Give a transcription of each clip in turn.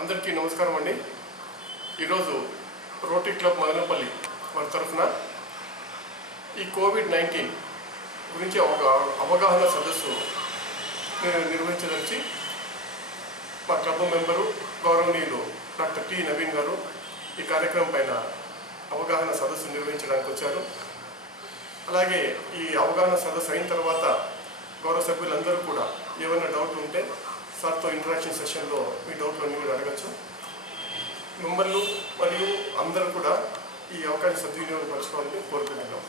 అందరికీ నమస్కారం అండి. ఈరోజు రోటరీ క్లబ్ మదనపల్లి వారి తరఫున ఈ కోవిడ్-19 గురించి అవగాహన సదస్సు నిర్వహించదలిచి మా క్లబ్ మెంబరు గౌరవనీయులు డాక్టర్ టి నవీన్ గారు ఈ కార్యక్రమం పైన అవగాహన సదస్సు నిర్వహించడానికి వచ్చారు. అలాగే ఈ అవగాహన సదస్సు అయిన తర్వాత గౌరవ సభ్యులందరూ కూడా ఏమైనా డౌట్లు ఉంటే సార్తో ఇంటరాక్షన్ సెషన్లో మీ డౌట్లన్నీ కూడా అడగచ్చు. మిమ్మల్ని మరియు అందరూ కూడా ఈ అవకాశం సద్వినియోగపరచుకోవాలని కోరుకుంటున్నాం.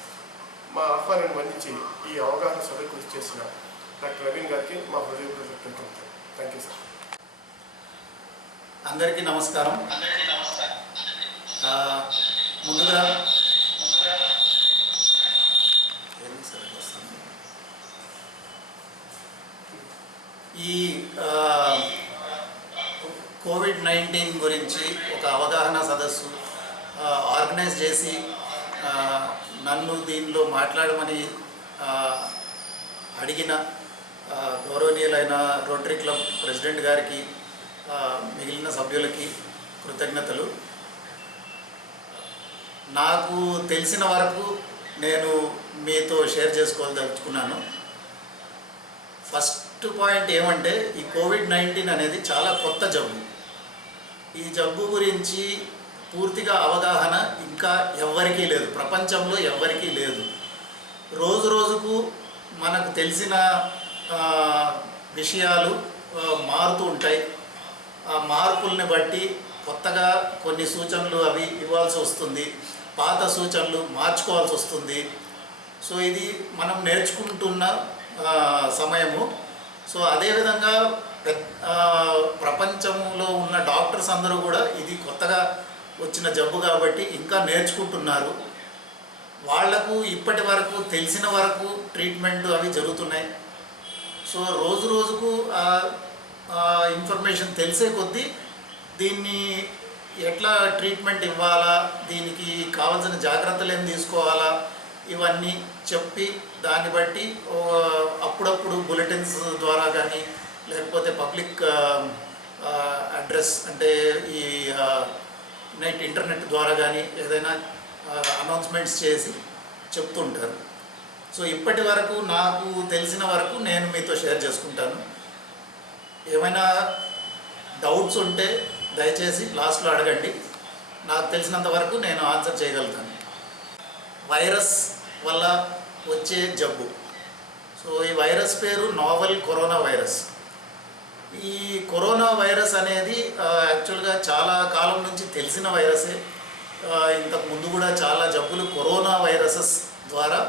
మా ఆహ్వానాన్ని మన్నించి ఈ అవగాహన సభకు కృషి చేసిన డాక్టర్ నవీన్ గారికి మా హృదయపూర్వక థ్యాంక్ యూ సార్. అందరికీ నమస్కారం. ముందుగా ఈ కోవిడ్-19 గురించి ఒక అవగాహన సదస్సు ఆర్గనైజ్ చేసి నన్ను దీనిలో మాట్లాడమని అడిగిన గౌరవనీయులైన రోటరీ క్లబ్ ప్రెసిడెంట్ గారికి, మిగిలిన సభ్యులకి కృతజ్ఞతలు. నాకు తెలిసిన వరకు నేను మీతో షేర్ చేసుకోదలుచుకున్నాను. ఫస్ట్ పాయింట్ ఏమంటే, ఈ కోవిడ్-19 అనేది చాలా కొత్త జబ్బు. ఈ జబ్బు గురించి పూర్తిగా అవగాహన ఇంకా ఎవ్వరికీ లేదు, ప్రపంచంలో ఎవ్వరికీ లేదు. రోజు రోజుకు మనకు తెలిసిన విషయాలు మారుతూ ఉంటాయి. ఆ మార్పుల్ని బట్టి కొత్తగా కొన్ని సూచనలు అవి ఇవ్వాల్సి వస్తుంది, పాత సూచనలు మార్చుకోవాల్సి వస్తుంది. సో ఇది మనం నేర్చుకుంటున్న సమయము. సో అదేవిధంగా ప్రపంచంలో ఉన్న డాక్టర్స్ అందరూ కూడా ఇది కొత్తగా వచ్చిన జబ్బు కాబట్టి ఇంకా నేర్చుకుంటున్నారు. వాళ్లకు ఇప్పటి వరకు తెలిసిన వరకు ట్రీట్మెంట్ అవి జరుగుతున్నాయి. సో రోజు రోజుకు ఇన్ఫర్మేషన్ తెలిసే కొద్దీ దీన్ని ఎట్లా ట్రీట్మెంట్ ఇవ్వాలా, దీనికి కావాల్సిన జాగ్రత్తలు ఏం తీసుకోవాలా, ఇవన్నీ చెప్పి దాన్ని బట్టి అప్పుడప్పుడు బులెటిన్స్ ద్వారా కానీ లేకపోతే పబ్లిక్ అడ్రస్ అంటే ఈ ఇంటర్నెట్ ద్వారా కానీ ఏదైనా అనౌన్స్మెంట్స్ చేసి చెప్తుంటారు. సో ఇప్పటి వరకు నాకు తెలిసిన వరకు నేను మీతో షేర్ చేసుకుంటాను. ఏమైనా డౌట్స్ ఉంటే దయచేసి లాస్ట్లో అడగండి, నాకు తెలిసినంత వరకు నేను ఆన్సర్ చేయగలుగుతాను. వైరస్ వల్ల వచ్చే జబ్బు. సో ఈ వైరస్ పేరు నోవెల్ కరోనా వైరస్. ఈ కరోనా వైరస్ అనేది యాక్చువల్గా చాలా కాలం నుంచి తెలిసిన వైరసే. ఇంతకు ముందు కూడా చాలా జబ్బులు కరోనా వైరసెస్ ద్వారా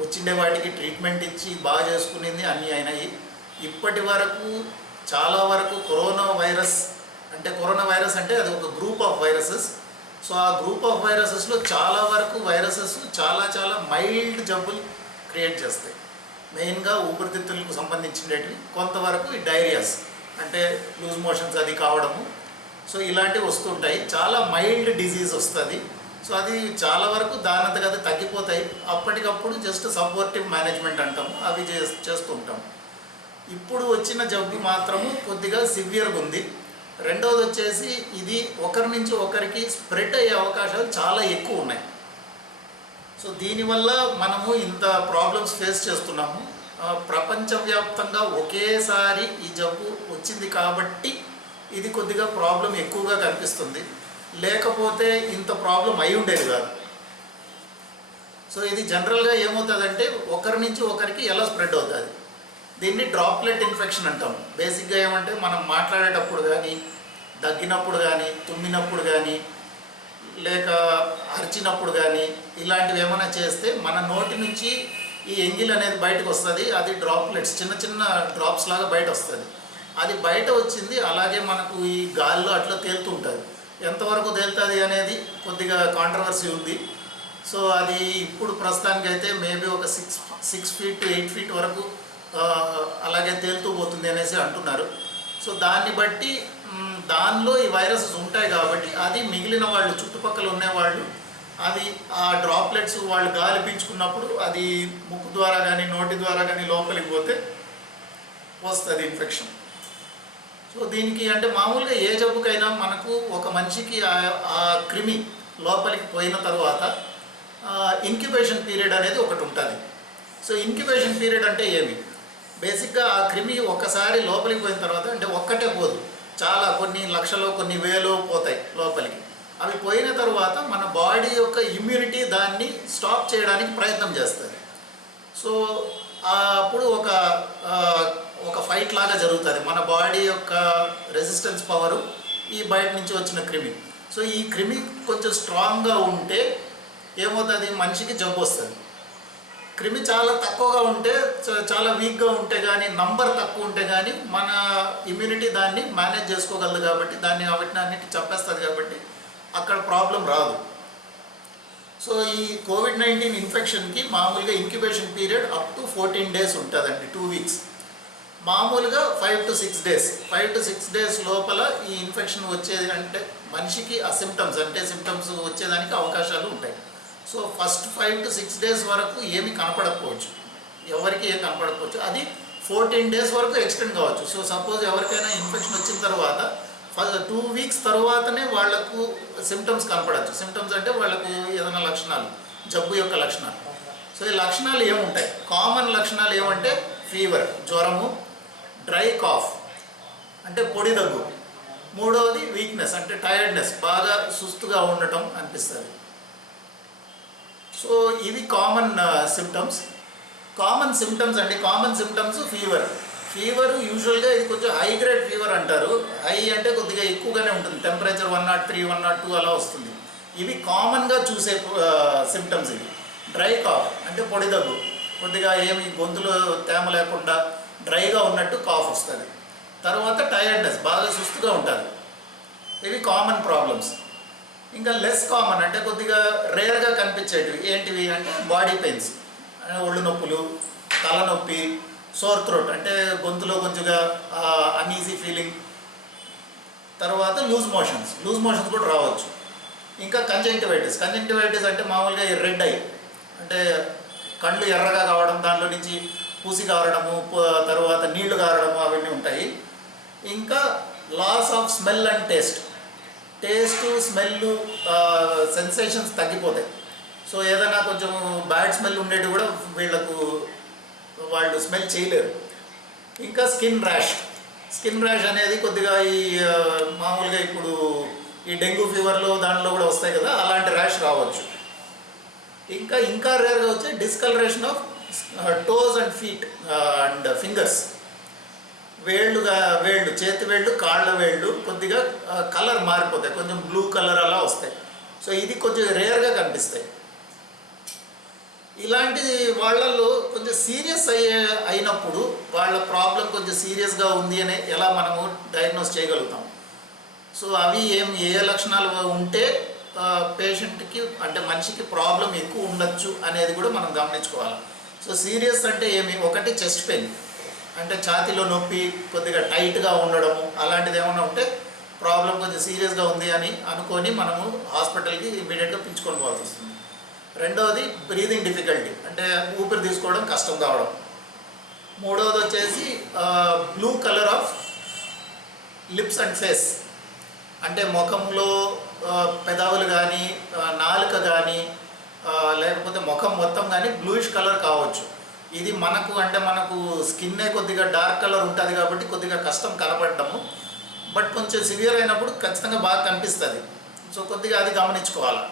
వచ్చిండే వాటికి ట్రీట్మెంట్ ఇచ్చి బాగా చేసుకునేది అన్నీ అయినాయి. ఇప్పటి వరకు చాలా వరకు కరోనా వైరస్ అంటే అది ఒక గ్రూప్ ఆఫ్ వైరసెస్. సో ఆ గ్రూప్ ఆఫ్ వైరసెస్లో చాలా వరకు వైరసెస్ చాలా మైల్డ్ జబ్బులు క్రియేట్ చేస్తాయి. మెయిన్గా ఊపిరితిత్తులకు సంబంధించినవి, కొంతవరకు ఈ డైరియాస్ అంటే లూజ్ మోషన్స్ అది కావడము. సో ఇలాంటివి వస్తుంటాయి. చాలా మైల్డ్ డిజీజ్ వస్తుంది. సో అది చాలా వరకు దానంతగా అది తగ్గిపోతాయి. అప్పటికప్పుడు జస్ట్ సపోర్టివ్ మేనేజ్మెంట్ అంటాము, అవి చేస్తుంటాం. ఇప్పుడు వచ్చిన జబ్బు మాత్రము కొద్దిగా సివియర్గా ఉంది. రెండవది వచ్చేసి ఇది ఒకరి నుంచి ఒకరికి స్ప్రెడ్ అయ్యే అవకాశాలు చాలా ఎక్కువ ఉన్నాయి. సో దీనివల్ల మనము ఇంత ప్రాబ్లమ్స్ ఫేస్ చేస్తున్నాము. ప్రపంచవ్యాప్తంగా ఒకేసారి ఈ జబ్బు వచ్చింది కాబట్టి ఇది కొద్దిగా ప్రాబ్లం ఎక్కువగా కనిపిస్తుంది, లేకపోతే ఇంత ప్రాబ్లం అయి ఉండేది కాదు. సో ఇది జనరల్గా ఏమవుతుందంటే ఒకరి నుంచి ఒకరికి ఎలా స్ప్రెడ్ అవుతుంది, దీన్ని డ్రాప్లెట్ ఇన్ఫెక్షన్ అంటాము. బేసిక్గా ఏమంటే మనం మాట్లాడేటప్పుడు కానీ, దగ్గినప్పుడు కానీ, తుమ్మినప్పుడు కానీ, లేక అరిచినప్పుడు కానీ ఇలాంటివి ఏమైనా చేస్తే మన నోటి నుంచి ఈ ఎంగిల్ అనేది బయటకు వస్తుంది. అది డ్రాప్లెట్స్, చిన్న డ్రాప్స్ లాగా బయట వస్తుంది. అది బయట వచ్చింది అలాగే మనకు ఈ గాల్లో అట్లా తేలుతుంటుంది. ఎంతవరకు తేలుతుంది అనేది కొద్దిగా కాంట్రవర్సీ ఉంది. సో అది ఇప్పుడు ప్రస్తుతానికైతే మేబీ ఒక 6 feet to 8 feet వరకు అలాగే తేలుతూ పోతుంది అనేసి అంటున్నారు. సో దాన్ని బట్టి దానిలో ఈ వైరసెస్ ఉంటాయి కాబట్టి అది మిగిలిన వాళ్ళు, చుట్టుపక్కల ఉండేవాళ్ళు, అది ఆ డ్రాప్లెట్స్ వాళ్ళు గాలి పీల్చుకున్నప్పుడు అది ముక్కు ద్వారా కానీ నోటి ద్వారా కానీ లోపలికి పోతే వస్తుంది ఇన్ఫెక్షన్. సో దీనికి అంటే మామూలుగా ఏ జబ్బుకైనా మనకు ఒక మనిషికి ఆ క్రిమి లోపలికి పోయిన తర్వాత ఇంక్యుబేషన్ పీరియడ్ అనేది ఒకటి ఉంటుంది. సో ఇంక్యుబేషన్ పీరియడ్ అంటే ఏమి? బేసిక్గా ఆ క్రిమి ఒక్కసారి లోపలికి పోయిన తర్వాత అంటే ఒక్కటే పోదు, చాలా కొన్ని లక్షలు కొన్ని వేలు పోతాయి లోపలికి. అవి పోయిన తర్వాత మన బాడీ యొక్క ఇమ్యూనిటీ దాన్ని స్టాప్ చేయడానికి ప్రయత్నం చేస్తుంది. సో అప్పుడు ఒక ఫైట్ లాగా జరుగుతుంది. మన బాడీ యొక్క రెసిస్టెన్స్ పవరు ఈ బయట నుంచి వచ్చిన క్రిమి. సో ఈ క్రిమి కొంచెం స్ట్రాంగ్గా ఉంటే ఏమవుతుంది, మనిషికి జబ్బు వస్తుంది. క్రిమి చాలా తక్కువగా ఉంటే, చాలా వీక్గా ఉంటే కానీ, నంబర్ తక్కువ ఉంటే కానీ మన ఇమ్యూనిటీ దాన్ని మేనేజ్ చేసుకోగలదు కాబట్టి, దాన్ని వాటిని చంపేస్తుంది కాబట్టి అక్కడ ప్రాబ్లం రాదు. సో ఈ కోవిడ్-19 ఇన్ఫెక్షన్కి మామూలుగా incubation period up to 14 days ఉంటుందండి, 2 weeks. మామూలుగా 5 to 6 days. 5 to 6 days లోపల ఈ ఇన్ఫెక్షన్ వచ్చేది అంటే మనిషికి ఆ సిమ్టమ్స్ వచ్చేదానికి అవకాశాలు ఉంటాయి. సో ఫస్ట్ 5 to 6 days వరకు ఏమి కనపడకపోవచ్చు, ఎవరికి ఏం కనపడకపోవచ్చు. అది 14 days వరకు ఎక్స్టెండ్ కావచ్చు. సో సపోజ్ ఎవరికైనా ఇన్ఫెక్షన్ వచ్చిన తర్వాత 2 weeks తర్వాతనే వాళ్ళకు సిమ్టమ్స్ కనపడచ్చు. సిమ్టమ్స్ అంటే వాళ్ళకు ఏదైనా లక్షణాలు, జబ్బు యొక్క లక్షణాలు. సో ఈ లక్షణాలు ఏముంటాయి? కామన్ లక్షణాలు ఏమంటే ఫీవర్, జ్వరము, డ్రై కాఫ్ అంటే పొడి దగ్గు, మూడవది వీక్నెస్ అంటే టైర్డ్నెస్, బాగా సుస్తుగా ఉండటం అనిపిస్తుంది. సో ఇవి common symptoms. Common symptoms fever యూజువల్గా ఇది కొంచెం హై గ్రేడ్ ఫీవర్ అంటారు. హై అంటే కొద్దిగా ఎక్కువగానే ఉంటుంది, టెంపరేచర్ 103, 102 అలా వస్తుంది. ఇవి కామన్గా చూసే సిమ్టమ్స్. ఇవి డ్రై కాఫ్ అంటే పొడి దగ్గు, కొద్దిగా ఏమి గొంతులో తేమ లేకుండా డ్రైగా ఉన్నట్టు కాఫ్ వస్తుంది. తర్వాత టైర్డ్నెస్, బాగా సుస్తుగా ఉంటుంది. ఇవి కామన్ ప్రాబ్లమ్స్. ఇంకా లెస్ కామన్ అంటే కొద్దిగా రేర్గా కనిపించేటివి ఏంటివి అంటే బాడీ పెయిన్స్, ఒళ్ళు నొప్పులు, తలనొప్పి, సోర్ థ్రోట్ అంటే గొంతులో కొంచెంగా అన్ఈజీ ఫీలింగ్. తర్వాత లూజ్ మోషన్స్ కూడా రావచ్చు. ఇంకా కంజంక్టివైటిస్ అంటే మామూలుగా రెడ్ ఐ అంటే కళ్ళు ఎర్రగా కావడం, దాంట్లో నుంచి పూసి కారడము, తర్వాత నీళ్లు కారడము, అవన్నీ ఉంటాయి. ఇంకా loss of smell and taste, smell, sensations తగ్గిపోతాయి. సో ఏదైనా కొంచెం బ్యాడ్ స్మెల్ ఉండేవి కూడా వాళ్ళు స్మెల్ చేయలేరు. ఇంకా స్కిన్ ర్యాష్ అనేది కొద్దిగా ఈ మామూలుగా ఇప్పుడు ఈ డెంగ్యూ ఫీవర్లో దాంట్లో కూడా వస్తాయి కదా, అలాంటి ర్యాష్ రావచ్చు. ఇంకా రేర్గా వచ్చే discolouration of toes and feet and fingers, వేళ్ళు, చేతి వేళ్ళు, కాళ్ళ వేళ్ళు కొద్దిగా కలర్ మారిపోతాయి, కొంచెం బ్లూ కలర్ అలా వస్తాయి. సో ఇది కొంచెం రేర్గా కనిపిస్తాయి. ఇలాంటి వాళ్ళల్లో కొంచెం సీరియస్ అయినప్పుడు వాళ్ళ ప్రాబ్లం కొంచెం సీరియస్గా ఉంది అని ఎలా మనము డయాగ్నోస్ చేయగలుగుతాం. సో అవి ఏ లక్షణాలు ఉంటే పేషెంట్కి అంటే మనిషికి ప్రాబ్లం ఎక్కువ ఉండొచ్చు అనేది కూడా మనం గమనించుకోవాలి. సో సీరియస్ అంటే ఏమి? ఒకటి చెస్ట్ పెయిన్ అంటే ఛాతీలో నొప్పి, కొద్దిగా టైట్గా ఉండడము, అలాంటిది ఏమైనా ఉంటే ప్రాబ్లం కొంచెం సీరియస్గా ఉంది అని అనుకొని మనము హాస్పిటల్కి ఇమీడియట్గా పిలుచుకొని పోవాల్సి వస్తుంది. రెండవది బ్రీదింగ్ డిఫికల్టీ అంటే ఊపిరి తీసుకోవడం కష్టం కావడం. మూడవది వచ్చేసి blue colour of lips and face అంటే ముఖంలో పెదవులు కానీ, నాలుక కానీ, లేకపోతే ముఖం మొత్తం కానీ బ్లూయిష్ కలర్ కావచ్చు. ఇది మనకు స్కిన్నే కొద్దిగా డార్క్ కలర్ ఉంటుంది కాబట్టి కొద్దిగా కష్టం కనపడటము, బట్ కొంచెం సివియర్ అయినప్పుడు ఖచ్చితంగా బాగా కనిపిస్తుంది. సో కొద్దిగా అది గమనించుకోవాలి.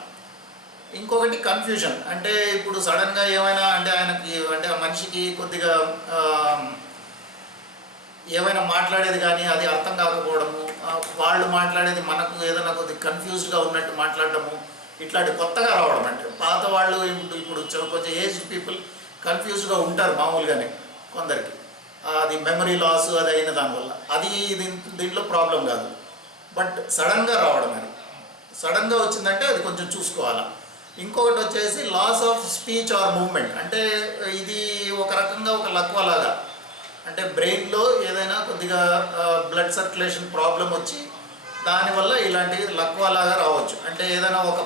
ఇంకొకటి కన్ఫ్యూజన్ అంటే ఇప్పుడు సడన్గా ఏమైనా అంటే ఆ మనిషికి కొద్దిగా ఏమైనా మాట్లాడేది కానీ అది అర్థం కాకపోవడము, వాళ్ళు మాట్లాడేది మనకు ఏదైనా కొద్దిగా కన్ఫ్యూజ్డ్గా ఉన్నట్టు మాట్లాడటము, ఇట్లాంటి కొత్తగా రావడం. అంటే పాత వాళ్ళు ఇప్పుడు కొంచెం ఏజ్డ్ పీపుల్ కన్ఫ్యూజ్డ్గా ఉంటారు మామూలుగానే కొందరికి, అది మెమరీ లాస్ అది అయిన దానివల్ల, అది దీంట్లో ప్రాబ్లం కాదు. బట్ సడన్గా రావడం, అది సడన్గా వచ్చిందంటే అది కొంచెం చూసుకోవాలి. ఇంకొకటి వచ్చేసి loss of speech or movement అంటే ఇది ఒక రకంగా ఒక లక్వలాగా అంటే బ్రెయిన్లో ఏదైనా కొద్దిగా బ్లడ్ సర్క్యులేషన్ ప్రాబ్లం వచ్చి దానివల్ల ఇలాంటి లక్వాలాగా రావచ్చు. అంటే ఏదైనా ఒక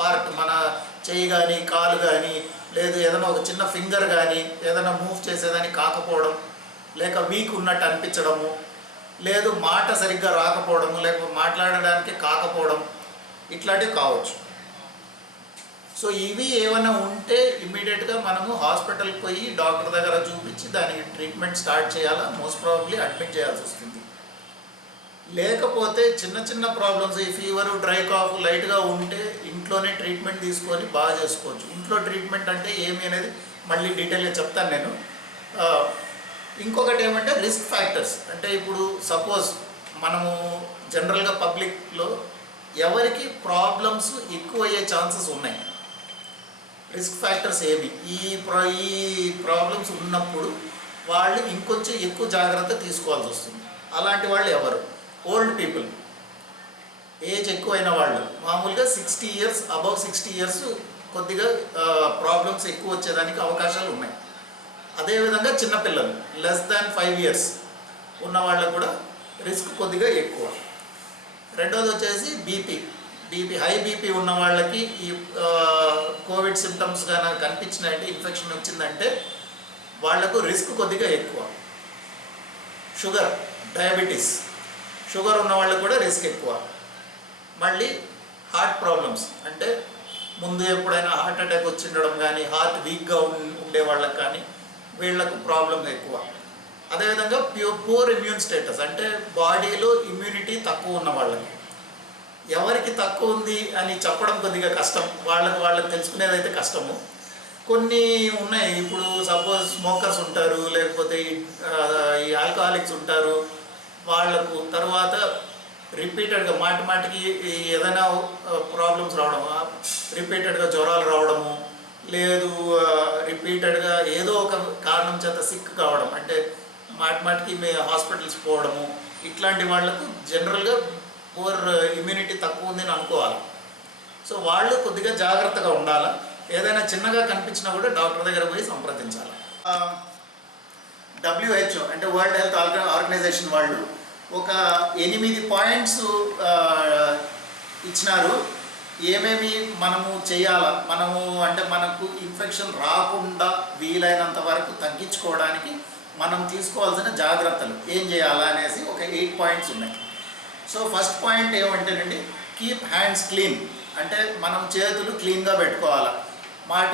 పార్ట్ మన చెయ్యి కానీ, కాలు కానీ, లేదు ఏదైనా ఒక చిన్న ఫింగర్ కానీ ఏదైనా మూవ్ చేసేదాన్ని కాకపోవడం, లేక వీక్ ఉన్నట్టు అనిపించడము, లేదు మాట సరిగ్గా రాకపోవడం, లేకపోతే మాట్లాడడానికి కాకపోవడం, ఇట్లాంటివి కావచ్చు. సో ఇవి ఏమైనా ఉంటే ఇమ్మీడియట్గా మనము హాస్పిటల్కి పోయి డాక్టర్ దగ్గర చూపించి దానికి ట్రీట్మెంట్ స్టార్ట్ చేయాలా, మోస్ట్ ప్రాబబ్లీ అడ్మిట్ చేయాల్సి వస్తుంది. లేకపోతే చిన్న చిన్న ప్రాబ్లమ్స్, ఈ ఫీవరు, డ్రై కాఫ్ లైట్గా ఉంటే ఇంట్లోనే ట్రీట్మెంట్ తీసుకొని బాగా చేసుకోవచ్చు. ఇంట్లో ట్రీట్మెంట్ అంటే ఏమి అనేది మళ్ళీ డీటెయిల్గా చెప్తాను నేను. ఇంకొకటి ఏమంటే రిస్క్ ఫ్యాక్టర్స్. అంటే ఇప్పుడు సపోజ్ మనము జనరల్గా పబ్లిక్లో ఎవరికి ప్రాబ్లమ్స్ ఎక్కువ అయ్యే ఛాన్సెస్ ఉన్నాయి, రిస్క్ ఫ్యాక్టర్స్ ఏమి, ఈ ప్రాబ్లమ్స్ ఉన్నప్పుడు వాళ్ళు ఇంకొంచెం ఎక్కువ జాగ్రత్త తీసుకోవాల్సి వస్తుంది. అలాంటి వాళ్ళు ఎవరు? ఓల్డ్ పీపుల్, ఏజ్ ఎక్కువైన వాళ్ళు. మామూలుగా 60 ఇయర్స్, అబవ్ 60 ఇయర్స్ కొద్దిగా ప్రాబ్లమ్స్ ఎక్కువ వచ్చేదానికి అవకాశాలు ఉన్నాయి. అదేవిధంగా చిన్నపిల్లలు లెస్ దాన్ 5 ఇయర్స్ ఉన్న వాళ్ళకు కూడా రిస్క్ కొద్దిగా ఎక్కువ. రెండోది వచ్చేసి బీపీ, హై బీపీ ఉన్న వాళ్ళకి ఈ కోవిడ్ సిమ్టమ్స్ కానీ కనిపించినాయంటే, ఇన్ఫెక్షన్ వచ్చిందంటే వాళ్లకు రిస్క్ కొద్దిగా ఎక్కువ. షుగర్, డయాబెటీస్, షుగర్ ఉన్న వాళ్ళకు కూడా రిస్క్ ఎక్కువ. మళ్ళీ హార్ట్ ప్రాబ్లమ్స్, అంటే ముందు ఎప్పుడైనా హార్ట్ అటాక్ వచ్చిండడం కానీ, హార్ట్ వీక్గా ఉండే వాళ్ళకి కానీ వీళ్లకు ప్రాబ్లమ్స్ ఎక్కువ. అదేవిధంగా పూర్ ఇమ్యూన్ స్టేటస్, అంటే బాడీలో ఇమ్యూనిటీ తక్కువ ఉన్న వాళ్ళకి. ఎవరికి తక్కువ ఉంది అని చెప్పడం కొద్దిగా కష్టం, వాళ్ళకి తెలుసుకునేదైతే కష్టము. కొన్ని ఉన్నాయి. ఇప్పుడు సపోజ్ స్మోకర్స్ ఉంటారు, లేకపోతే ఈ ఆల్కహాలిక్స్ ఉంటారు. వాళ్లకు తర్వాత రిపీటెడ్గా మాటికి ఏదైనా ప్రాబ్లమ్స్ రావడం, రిపీటెడ్గా జ్వరాలు రావడము, లేదు రిపీటెడ్గా ఏదో ఒక కారణం చేత సిక్ కావడం, అంటే మాటికి హాస్పిటల్స్ పోవడము, ఇట్లాంటి వాళ్లకు జనరల్గా పూర్ ఇమ్యూనిటీ తక్కువ ఉందని అనుకోవాలి. సో వాళ్ళు కొద్దిగా జాగ్రత్తగా ఉండాలి. ఏదైనా చిన్నగా కనిపించినా కూడా డాక్టర్ దగ్గర పోయి సంప్రదించాలి. WHO అంటే వరల్డ్ హెల్త్ ఆర్గనైజేషన్ వాళ్ళు ఒక 8 పాయింట్స్ ఇచ్చినారు. ఏమేమి మనము చేయాలా, అంటే మనకు ఇన్ఫెక్షన్ రాకుండా వీలైనంత వరకు తగ్గించుకోవడానికి మనం తీసుకోవాల్సిన జాగ్రత్తలు ఏం చేయాలా అనేసి ఒక 8 పాయింట్స్ ఉన్నాయి. సో ఫస్ట్ పాయింట్ ఏమంటేనండి, కీప్ హ్యాండ్స్ క్లీన్. అంటే మనం చేతులు క్లీన్గా పెట్టుకోవాలి.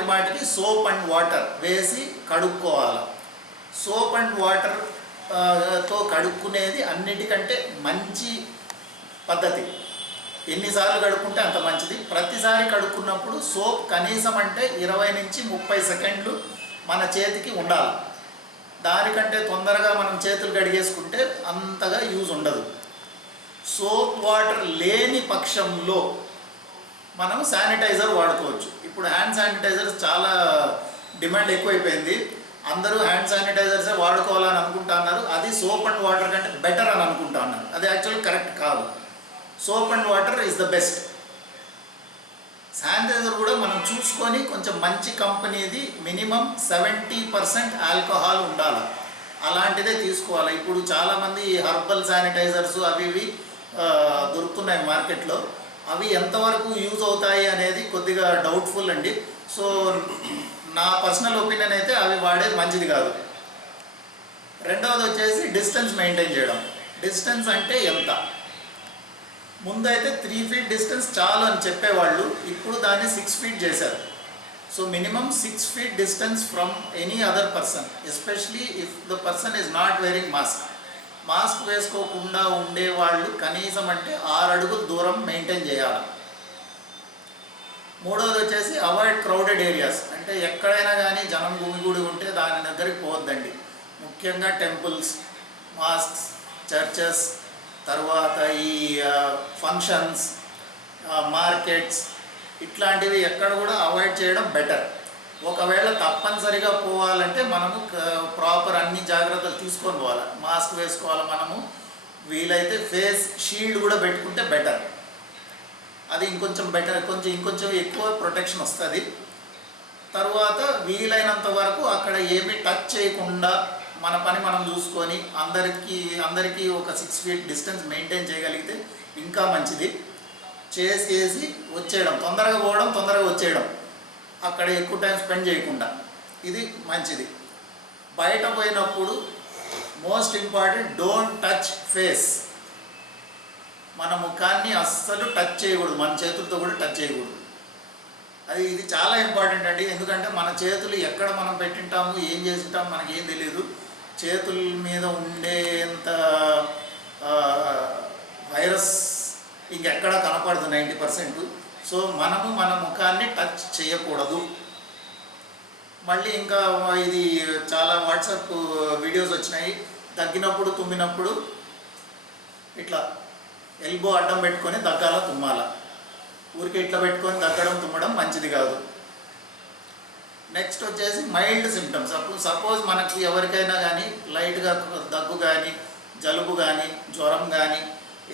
మాటికి సోప్ అండ్ వాటర్ వేసి కడుక్కోవాలి. సోప్ అండ్ వాటర్ తో కడుక్కునేది అన్నిటికంటే మంచి పద్ధతి. ఎన్నిసార్లు కడుక్కుంటే అంత మంచిది. ప్రతిసారి కడుక్కున్నప్పుడు సోప్ కనీసం అంటే 20 నుంచి 30 సెకండ్లు మన చేతికి ఉండాలి. దానికంటే తొందరగా మనం చేతులు కడిగేసుకుంటే అంతగా యూజ్ ఉండదు. సోప్ వాటర్ లేని పక్షంలో మనం శానిటైజర్ వాడుకోవచ్చు. ఇప్పుడు హ్యాండ్ శానిటైజర్స్ చాలా డిమాండ్ ఎక్కువైపోయింది. అందరూ హ్యాండ్ శానిటైజర్సే వాడుకోవాలని అనుకుంటున్నారు. అది సోప్ అండ్ వాటర్ కంటే బెటర్ అని అనుకుంటున్నారు. అది యాక్చువల్లీ కరెక్ట్ కాదు. Soap and water is the best. Sanitiser కూడా మనం చూసుకొని కొంచెం మంచి కంపెనీది, మినిమం 70% ఆల్కహాల్ ఉండాలి. అలాంటిదే తీసుకోవాలి. ఇప్పుడు చాలామంది హర్బల్ శానిటైజర్స్ అవి ఇవి దొరుకుతున్నాయి మార్కెట్లో. అవి ఎంతవరకు యూజ్ అవుతాయి అనేది కొద్దిగా డౌట్ఫుల్ అండి. సో నా పర్సనల్ ఒపీనియన్ అయితే అవి వాడేది మంచిది కాదు. రెండవది వచ్చేసి డిస్టెన్స్ మెయింటైన్ చేయడం. డిస్టెన్స్ అంటే ఎంత? ముందైతే 3 feet డిస్టెన్స్ చాలు అని చెప్పేవాళ్ళు, ఇప్పుడు దాన్ని 6 feet చేశారు. So minimum 6 feet distance from any other person, especially if the person is not wearing mask. Mask వేసుకోకుండా ఉండేవాళ్ళు కనీసం అంటే 6 అడుగుల దూరం మెయింటైన్ చేయాలి. మూడవది వచ్చేసి అవాయిడ్ క్రౌడెడ్ ఏరియాస్. అంటే ఎక్కడైనా కానీ జనం గుమిగూడి ఉంటే దాని దగ్గరికి పోవద్దండి. ముఖ్యంగా టెంపుల్స్, మాస్క్స్, చర్చెస్, తర్వాత ఈ ఫంక్షన్స్, మార్కెట్స్, ఇట్లాంటివి ఎక్కడ కూడా అవాయిడ్ చేయడం బెటర్. ఒకవేళ తప్పనిసరిగా పోవాలంటే మనము ప్రాపర్ అన్ని జాగ్రత్తలు తీసుకొని పోవాలి. మాస్క్ వేసుకోవాలి, మనము వీలైతే ఫేస్ షీల్డ్ కూడా పెట్టుకుంటే బెటర్. అది ఇంకొంచెం బెటర్, ఇంకొంచెం ఎక్కువ ప్రొటెక్షన్ వస్తుంది. తర్వాత వీలైనంత వరకు అక్కడ ఏమీ టచ్ చేయకుండా మన పని మనం చూసుకొని అందరికీ ఒక 6 feet డిస్టెన్స్ మెయింటైన్ చేయగలిగితే ఇంకా మంచిది. చేసి వచ్చేయడం, తొందరగా పోవడం, తొందరగా వచ్చేయడం, అక్కడ ఎక్కువ టైం స్పెండ్ చేయకుండా, ఇది మంచిది. బయట పోయినప్పుడు most important, don't touch face. మన ముఖాన్ని అస్సలు టచ్ చేయకూడదు, మన చేతులతో కూడా టచ్ చేయకూడదు. ఇది చాలా ఇంపార్టెంట్ అండి. ఎందుకంటే మన చేతులు ఎక్కడ మనం పెట్టింటాము, ఏం చేసింటాము మనకి ఏం తెలియదు. చేతుల మీద ఉండేంత వైరస్ ఇంకెక్కడ కనపడదు 90%. సో మనము మన ముఖాన్ని టచ్ చేయకూడదు. మళ్ళీ ఇంకా ఇది చాలా వాట్సాప్ వీడియోస్ వచ్చినాయి. దగ్గినప్పుడు తుమ్మినప్పుడు ఇట్లా ఎల్బో అడ్డం పెట్టుకొని దగ్గాల తుమ్మాల. ఊరికి ఇట్లా పెట్టుకొని దగ్గడం తుమ్మడం మంచిది కాదు. నెక్స్ట్ వచ్చేసి మైల్డ్ సిమ్టమ్స్. సపోజ్ మనకి ఎవరికైనా కానీ లైట్గా దగ్గు కానీ జలుబు కానీ జ్వరం కానీ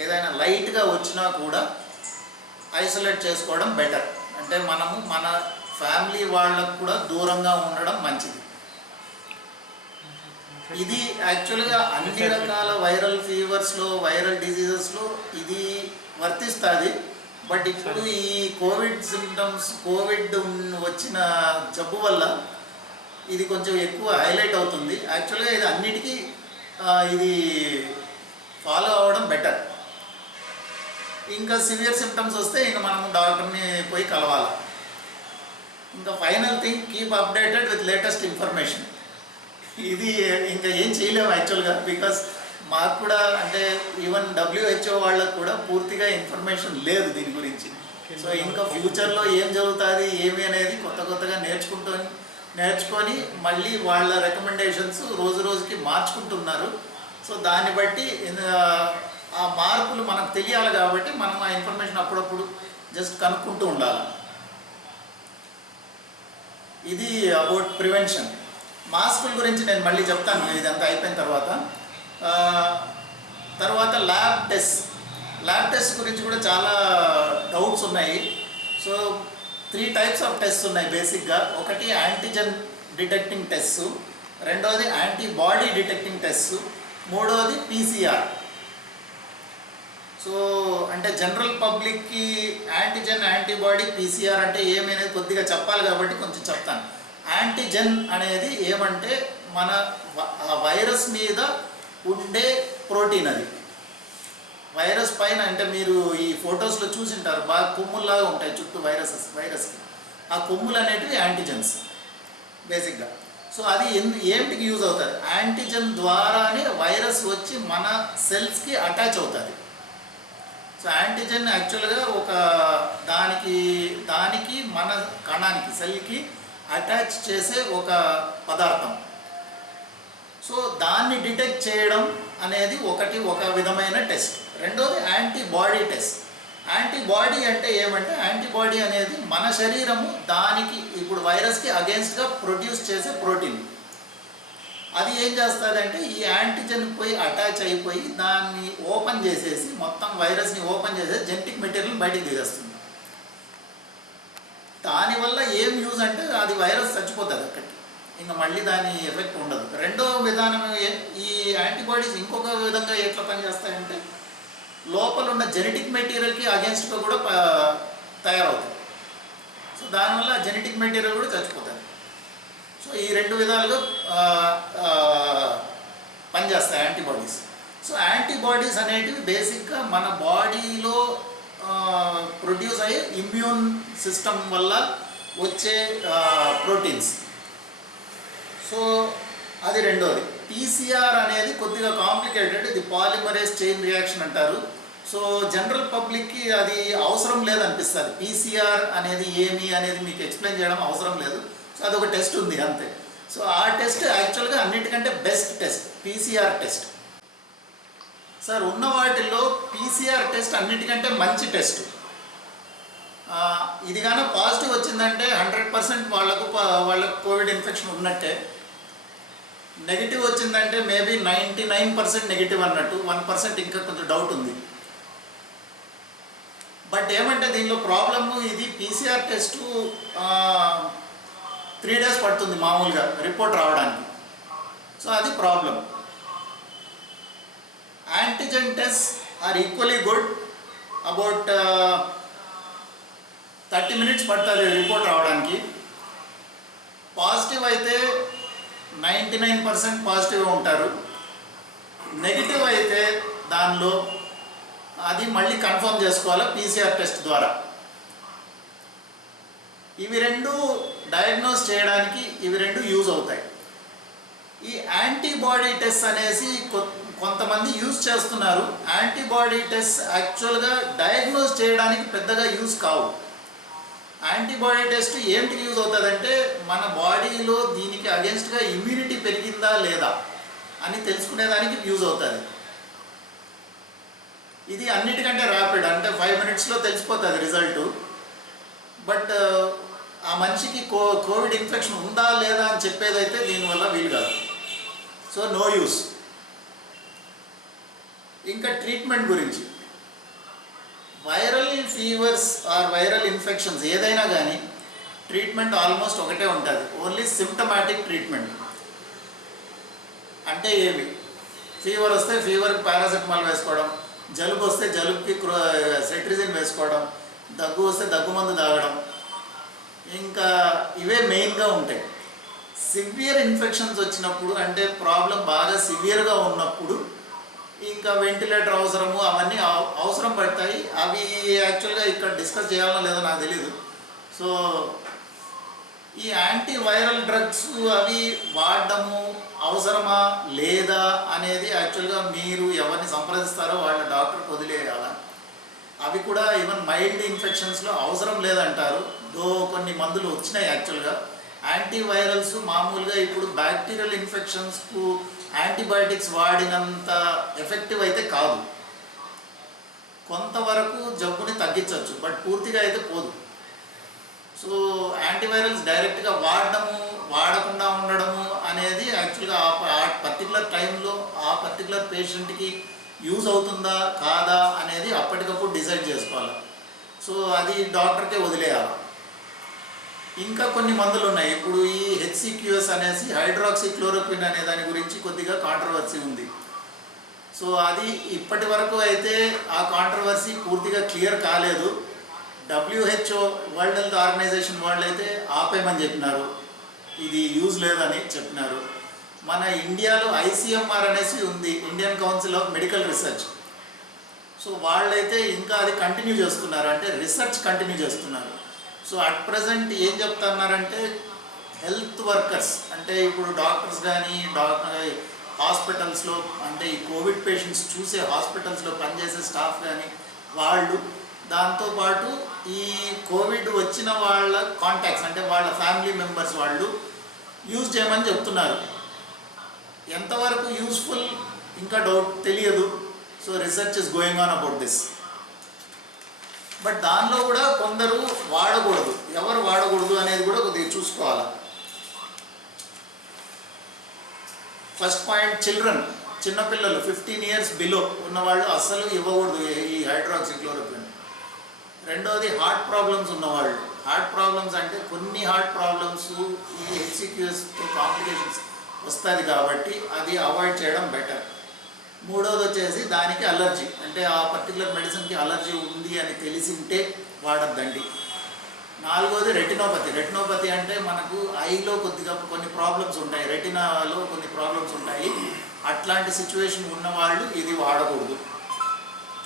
ఏదైనా లైట్గా వచ్చినా కూడా ఐసోలేట్ చేసుకోవడం బెటర్. అంటే మనము మన ఫ్యామిలీ వాళ్ళకు కూడా దూరంగా ఉండడం మంచిది. ఇది యాక్చువల్గా అన్ని రకాల వైరల్ ఫీవర్స్లో, వైరల్ డిజీజెస్లో ఇది వర్తిస్తుంది. బట్ ఇప్పుడు ఈ కోవిడ్ సిమ్టమ్స్, కోవిడ్ వచ్చిన జబ్బు వల్ల ఇది కొంచెం ఎక్కువ హైలైట్ అవుతుంది. యాక్చువల్గా ఇది అన్నిటికీ ఇది ఫాలో అవ్వడం బెటర్. ఇంకా సివియర్ సిమ్టమ్స్ వస్తే ఇంకా మనం డాక్టర్ని పోయి కలవాలి. ఇంకా final thing, keep updated with latest information. ఇది ఇంకా ఏం చేయలేము యాక్చువల్గా, బికాస్ మాకు కూడా అంటే ఈవెన్ WHO వాళ్ళకు కూడా పూర్తిగా ఇన్ఫర్మేషన్ లేదు దీని గురించి. సో ఇంకా ఫ్యూచర్లో ఏం జరుగుతుంది ఏమి అనేది కొత్తగా నేర్చుకొని మళ్ళీ వాళ్ళ రికమెండేషన్స్ రోజు రోజుకి మార్చుకుంటున్నారు. సో దాన్ని బట్టి ఆ మార్పులు మనకు తెలియాలి కాబట్టి మనం ఆ ఇన్ఫర్మేషన్ అప్పుడప్పుడు జస్ట్ కనుక్కుంటూ ఉండాలి. ఇది అబౌట్ ప్రివెన్షన్. మాస్కుల గురించి నేను మళ్ళీ చెప్తాను ఇదంతా అయిపోయిన తర్వాత ల్యాబ్ టెస్ట్ గురించి కూడా చాలా డౌట్స్ ఉన్నాయి. సో 3 types ఆఫ్ టెస్ట్ ఉన్నాయి బేసిక్గా. ఒకటి యాంటీజెన్ డిటెక్టింగ్ టెస్ట్, రెండవది యాంటీబాడీ డిటెక్టింగ్ టెస్ట్, మూడవది PCR. సో అంటే జనరల్ పబ్లిక్కి యాంటీజెన్, యాంటీబాడీ, PCR అంటే ఏమనేది కొద్దిగా చెప్పాలి కాబట్టి కొంచెం చెప్తాను. యాంటీజెన్ అనేది ఏమంటే మన వైరస్ మీద ఉండే ప్రోటీన్. అది వైరస్ పైన అంటే మీరు ఈ ఫొటోస్లో చూసింటారు, బాగా కొమ్ముల్లాగా ఉంటాయి చుట్టూ వైరస్కి. ఆ కొమ్ములు అనేటివి యాంటీజెన్స్ బేసిక్గా. సో అది ఏమిటికి యూజ్ అవుతుంది? యాంటీజెన్ ద్వారానే వైరస్ వచ్చి మన సెల్స్కి అటాచ్ అవుతుంది. సో యాంటీజెన్ యాక్చువల్గా ఒక దానికి మన కణానికి, సెల్కి అటాచ్ చేసే ఒక పదార్థం. సో దాన్ని డిటెక్ట్ చేయడం అనేది ఒక విధమైన టెస్ట్. రెండోది యాంటీబాడీ టెస్ట్. యాంటీబాడీ అంటే ఏమంటే, యాంటీబాడీ అనేది మన శరీరము దానికి ఇప్పుడు వైరస్కి అగేన్స్ట్గా ప్రొడ్యూస్ చేసే ప్రోటీన్. అది ఏం చేస్తుందంటే ఈ యాంటీజెన్ పోయి అటాచ్ అయిపోయి దాన్ని ఓపెన్ చేసేసి, మొత్తం వైరస్ని ఓపెన్ చేసేసి జెనెటిక్ మెటీరియల్ బయటికి తీసేస్తుంది. దానివల్ల ఏం యూజ్ అంటే అది వైరస్ చచ్చిపోతుంది అక్కడికి, ఇంకా మళ్ళీ దాని ఎఫెక్ట్ ఉండదు. రెండో విధానం, ఈ యాంటీబాడీస్ ఇంకొక విధంగా ఎట్లా పనిచేస్తాయంటే లోపల ఉన్న జెనెటిక్ మెటీరియల్కి అగేన్స్ట్గా కూడా తయారవుతుంది. సో దానివల్ల జెనెటిక్ మెటీరియల్ కూడా చచ్చిపోతుంది. సో ఈ 2 విధాలుగా పనిచేస్తాయి యాంటీబాడీస్. సో యాంటీబాడీస్ అనేటివి బేసిక్గా మన బాడీలో ప్రొడ్యూస్ అయ్యే ఇమ్యూన్ సిస్టమ్ వల్ల వచ్చే ప్రోటీన్స్. సో అది రెండోది. PCR అనేది కొద్దిగా కాంప్లికేటెడ్, ఇది పాలిమరేస్ చైన్ రియాక్షన్ అంటారు. సో జనరల్ పబ్లిక్కి అది అవసరం లేదనిపిస్తుంది. PCR అనేది ఏమి అనేది మీకు ఎక్స్ప్లెయిన్ చేయడం అవసరం లేదు. సో అదొక టెస్ట్ ఉంది అంతే. సో ఆ టెస్ట్ యాక్చువల్గా అన్నిటికంటే best test PCR test. Sir ఉన్న వాటిల్లో PCR టెస్ట్ అన్నిటికంటే మంచి టెస్ట్. ఇది కానీ పాజిటివ్ వచ్చిందంటే 100% వాళ్ళకు కోవిడ్ ఇన్ఫెక్షన్ ఉన్నట్టే. నెగిటివ్ వచ్చిందంటే మేబీ 99% నెగిటివ్ అన్నట్టు, 1% ఇంకా కొంచెం డౌట్ ఉంది. బట్ ఏమంటే దీనిలో ప్రాబ్లము, ఇది PCR టెస్టు 3 days పడుతుంది మామూలుగా రిపోర్ట్ రావడానికి. సో అది problem. Antigen test are equally good. About 30 minutes పడుతుంది రిపోర్ట్ రావడానికి. పాజిటివ్ అయితే 99% పాజిటివ్గా ఉంటారు. నెగిటివ్ అయితే దానిలో అది మళ్ళీ కన్ఫర్మ్ చేసుకోవాలి పీసీఆర్ టెస్ట్ ద్వారా. ఇవి రెండు డయాగ్నోస్ చేయడానికి ఇవి రెండు యూజ్ అవుతాయి. ఈ యాంటీబాడీ టెస్ట్ అనేసి కొంతమంది యూజ్ చేస్తున్నారు. యాంటీబాడీ టెస్ట్ యాక్చువల్గా డయాగ్నోస్ చేయడానికి పెద్దగా యూజ్ కావు. యాంటీబాడీ టెస్ట్ ఏంటికి యూజ్ అవుతుందంటే మన బాడీలో దీనికి అగెన్స్ట్గా ఇమ్యూనిటీ పెరిగిందా లేదా అని తెలుసుకునేదానికి యూజ్ అవుతుంది. ఇది అన్నిటికంటే ర్యాపిడ్, అంటే 5 minutesలో తెలిసిపోతుంది రిజల్ట్. బట్ ఆ మనిషికి కోవిడ్ ఇన్ఫెక్షన్ ఉందా లేదా అని చెప్పేదైతే దీనివల్ల వీలు కాదు. So no use. ఇంకా ట్రీట్మెంట్ గురించి, viral fevers or viral infections ఏదైనా కానీ ట్రీట్మెంట్ ఆల్మోస్ట్ ఒకటే ఉంటుంది, ఓన్లీ సిమ్టమాటిక్ ట్రీట్మెంట్. అంటే ఏమి, ఫీవర్ వస్తే ఫీవర్కి పారాసెటమాల్ వేసుకోవడం, జలుబు వస్తే జలుబుకి సెట్రిజిన్ వేసుకోవడం, దగ్గు వస్తే దగ్గు మందు తాగడం, ఇంకా ఇవే మెయిన్గా ఉంటాయి. సివియర్ ఇన్ఫెక్షన్స్ వచ్చినప్పుడు, అంటే ప్రాబ్లం బాగా సివియర్గా ఉన్నప్పుడు ఇంకా వెంటిలేటర్ అవసరము, అవన్నీ అవసరం పడతాయి. అవి యాక్చువల్గా ఇక్కడ డిస్కస్ చేయాలనో లేదో నాకు తెలీదు. సో ఈ యాంటీవైరల్ డ్రగ్స్ అవి వాడడము అవసరమా లేదా అనేది యాక్చువల్గా మీరు ఎవరిని సంప్రదిస్తారో వాళ్ళ డాక్టర్కి వదిలేయాల. అవి కూడా ఈవెన్ మైల్డ్ ఇన్ఫెక్షన్స్లో అవసరం లేదంటారు. కొన్ని మందులు వచ్చినాయి యాక్చువల్గా. యాంటీవైరల్స్ మామూలుగా ఇప్పుడు బ్యాక్టీరియల్ ఇన్ఫెక్షన్స్కు యాంటీబయాటిక్స్ వాడినంత ఎఫెక్టివ్ అయితే కాదు. కొంతవరకు జబ్బుని తగ్గించవచ్చు, బట్ పూర్తిగా అయితే పోదు. సో యాంటీవైరల్స్ డైరెక్ట్గా వాడకుండా ఉండడము అనేది యాక్చువల్గా ఆ పర్టికులర్ టైంలో ఆ పర్టికులర్ పేషెంట్కి యూజ్ అవుతుందా కాదా అనేది అప్పటికప్పుడు డిసైడ్ చేసుకోవాలి. సో అది డాక్టర్కే వదిలేయాలి. ఇంకా కొన్ని మందులు ఉన్నాయి. ఇప్పుడు ఈ హెచ్సిక్యూఎస్ అనేసి హైడ్రాక్సిక్లోరోక్విన్ అనే దాని గురించి కొద్దిగా కాంట్రవర్సీ ఉంది. సో అది ఇప్పటి వరకు అయితే ఆ కాంట్రవర్సీ పూర్తిగా క్లియర్ కాలేదు. WHO వరల్డ్ హెల్త్ ఆర్గనైజేషన్ వాళ్ళు అయితే ఆపేయమని చెప్పినారు, ఇది యూజ్ లేదని చెప్పినారు. మన ఇండియాలో ICMR అనేసి ఉంది, Indian council of medical research. So వాళ్ళైతే ఇంకా అది కంటిన్యూ చేస్తున్నారు, అంటే రీసెర్చ్ కంటిన్యూ చేస్తున్నారు. సో అట్ ప్రజెంట్ ఏం చెప్తున్నారంటే హెల్త్ వర్కర్స్, అంటే ఇప్పుడు డాక్టర్స్ కానీ హాస్పిటల్స్లో, అంటే ఈ కోవిడ్ పేషెంట్స్ చూసే హాస్పిటల్స్లో పనిచేసే స్టాఫ్ కానీ వాళ్ళు, దాంతోపాటు ఈ కోవిడ్ వచ్చిన వాళ్ళ కాంటాక్ట్స్, అంటే వాళ్ళ ఫ్యామిలీ మెంబర్స్ వాళ్ళు యూజ్ చేయమని చెప్తున్నారు. ఎంతవరకు యూస్ఫుల్ ఇంకా డౌట్ తెలియదు. So research is going on about this. But దానిలో కూడా కొందరు వాడకూడదు, ఎవరు వాడకూడదు అనేది కూడా కొద్దిగా చూసుకోవాలి. ఫస్ట్ పాయింట్, చిల్డ్రన్, చిన్నపిల్లలు 15 years బిలో ఉన్నవాళ్ళు అస్సలు ఇవ్వకూడదు ఈ హైడ్రాక్సిక్లోరోక్విన్. రెండోది హార్ట్ ప్రాబ్లమ్స్ ఉన్నవాళ్ళు. హార్ట్ ప్రాబ్లమ్స్ అంటే కొన్ని హార్ట్ ప్రాబ్లమ్స్ ఈ హెచ్సిక్యూఎస్తో కాంప్లికేషన్స్ వస్తుంది కాబట్టి అది అవాయిడ్ చేయడం బెటర్. మూడోది వచ్చేసి దానికి అలర్జీ, అంటే ఆ పర్టికులర్ మెడిసిన్కి అలర్జీ ఉంది అని తెలిసింటే వాడద్దండి. నాలుగోది రెటినోపతి అంటే మనకు ఐలో కొద్దిగా కొన్ని ప్రాబ్లమ్స్ ఉంటాయి, రెటినాలో కొన్ని ప్రాబ్లమ్స్ ఉంటాయి. అట్లాంటి సిచ్యువేషన్ ఉన్నవాళ్ళు ఇది వాడకూడదు.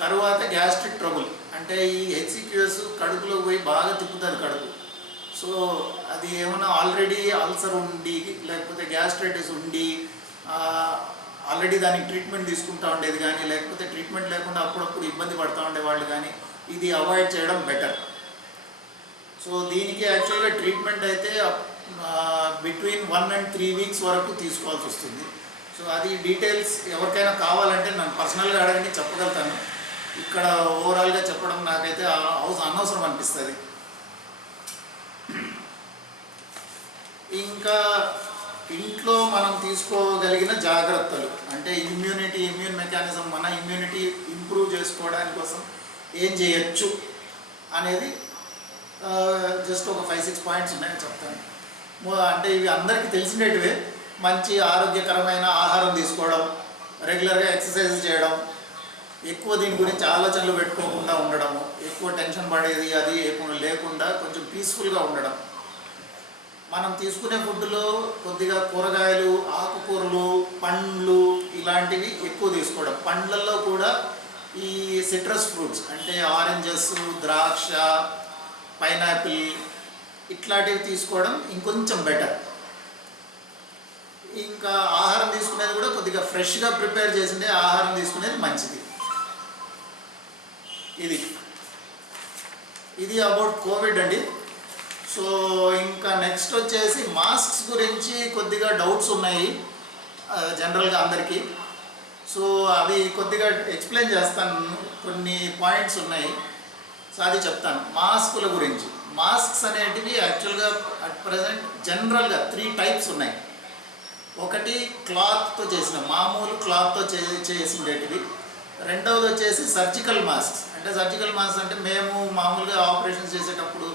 తర్వాత గ్యాస్ట్రిక్ ట్రబుల్, అంటే ఈ హెచ్సిక్యూఎస్ కడుపులో పోయి బాగా తిప్పుతుంది కడుపు. సో అది ఏమైనా ఆల్రెడీ అల్సర్ ఉండి లేకపోతే గ్యాస్ట్రైటిస్ ఉండి ఆల్రెడీ దానికి ట్రీట్మెంట్ తీసుకుంటూ ఉండేది కానీ, లేకపోతే ట్రీట్మెంట్ లేకుండా అప్పుడప్పుడు ఇబ్బంది పడుతూ ఉండేవాళ్ళు కానీ, ఇది అవాయిడ్ చేయడం బెటర్. సో దీనికి యాక్చువల్గా ట్రీట్మెంట్ అయితే బిట్వీన్ 1 and 3 weeks వరకు తీసుకోవాల్సి వస్తుంది. సో అది డీటెయిల్స్ ఎవరికైనా కావాలంటే నన్ను పర్సనల్గా అడగని చెప్పగలుగుతాను. ఇక్కడ ఓవరాల్గా చెప్పడం నాకైతే అనవసరం అనిపిస్తుంది. ఇంకా ఇంట్లో మనం తీసుకోగలిగిన జాగ్రత్తలు, అంటే ఇమ్యూన్ మెకానిజం, మన ఇమ్యూనిటీ ఇంప్రూవ్ చేసుకోవడానికి కోసం ఏం చేయొచ్చు అనేది జస్ట్ ఒక 5-6 points ఉన్నాయని చెప్తాను. అంటే ఇవి అందరికీ తెలిసినటివే. మంచి ఆరోగ్యకరమైన ఆహారం తీసుకోవడం, రెగ్యులర్గా ఎక్సర్సైజ్ చేయడం, ఎక్కువ దీని గురించి ఆలోచనలు పెట్టుకోకుండా ఉండడము, ఎక్కువ టెన్షన్ పడేది అది లేకుండా కొంచెం పీస్ఫుల్గా ఉండడం, మనం తీసుకునే ఫుడ్లో కొద్దిగా కూరగాయలు, ఆకుకూరలు, పండ్లు ఇలాంటివి ఎక్కువ తీసుకోవడం. పండ్లలో కూడా ఈ సిట్రస్ ఫ్రూట్స్ అంటే ఆరెంజెస్, ద్రాక్ష, పైనాపిల్ ఇట్లాంటివి తీసుకోవడం ఇంకొంచెం బెటర్. ఇంకా ఆహారం తీసుకునేది కూడా కొద్దిగా ఫ్రెష్గా ప్రిపేర్ చేసిండే ఆహారం తీసుకునేది మంచిది. ఇది అబౌట్ కోవిడ్ అండి. సో ఇంకా నెక్స్ట్ వచ్చేసి మాస్క్స్ గురించి కొద్దిగా డౌట్స్ ఉన్నాయి జనరల్గా అందరికీ. సో అవి కొద్దిగా ఎక్స్ప్లెయిన్ చేస్తాను. కొన్ని పాయింట్స్ ఉన్నాయి, సో అది చెప్తాను. మాస్కుల గురించి, మాస్క్స్ అనేటివి యాక్చువల్గా అట్ ప్రజెంట్ జనరల్గా 3 టైప్స్ ఉన్నాయి. ఒకటి క్లాత్తో చేసిన, మామూలు క్లాత్తో చేసిండేటివి. రెండవది వచ్చేసి సర్జికల్ మాస్క్స్. అంటే సర్జికల్ మాస్క్ అంటే మేము మామూలుగా ఆపరేషన్స్ చేసేటప్పుడు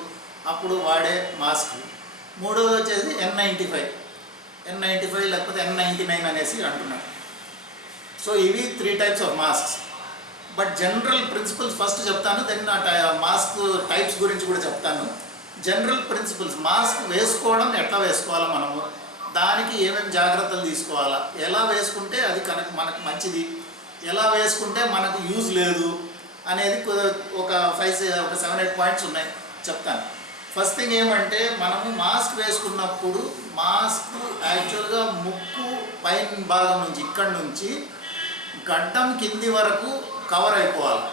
అప్పుడు వాడే మాస్క్. మూడవది వచ్చేసి N95 లేకపోతే N99 అనేసి అంటున్నారు. సో ఇవి 3 types of masks. But general principles first చెప్తాను, దెన్ మాస్క్ టైప్స్ గురించి కూడా చెప్తాను. జనరల్ ప్రిన్సిపల్స్, మాస్క్ వేసుకోవడం ఎట్లా వేసుకోవాలో, మనము దానికి ఏమేమి జాగ్రత్తలు తీసుకోవాలా, ఎలా వేసుకుంటే అది మనకు మంచిది, ఎలా వేసుకుంటే మనకు యూజ్ లేదు అనేది ఒక 7-8 పాయింట్స్ ఉన్నాయి, చెప్తాను. ఫస్ట్ థింగ్ ఏమంటే, మనము మాస్క్ వేసుకున్నప్పుడు మాస్క్ యాక్చువల్గా ముక్కు పైన భాగం నుంచి, ఇక్కడి నుంచి గడ్డం కింది వరకు కవర్ అయిపోవాలి.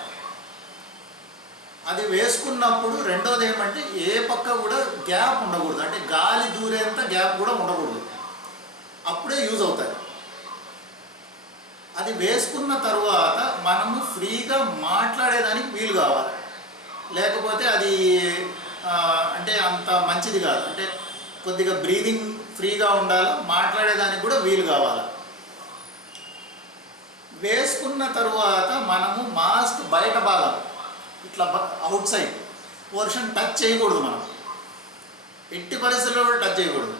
అది వేసుకున్నప్పుడు రెండోది ఏమంటే, ఏ పక్క కూడా గ్యాప్ ఉండకూడదు, అంటే గాలి దూరేంత గ్యాప్ కూడా ఉండకూడదు, అప్పుడే యూజ్ అవుతుంది. అది వేసుకున్న తరువాత మనము ఫ్రీగా మాట్లాడేదానికి వీలు కావాలి, లేకపోతే అది అంటే అంత మంచిది కాదు. అంటే కొద్దిగా బ్రీదింగ్ ఫ్రీగా ఉండాలి, మాట్లాడేదానికి కూడా వీలు కావాలి. వేసుకున్న తరువాత మనము మాస్క్ బయట భాగం ఇట్లా అవుట్ సైడ్ పోర్షన్ టచ్ చేయకూడదు. మనం ఎట్టి పరిస్థితుల్లో కూడా టచ్ చేయకూడదు.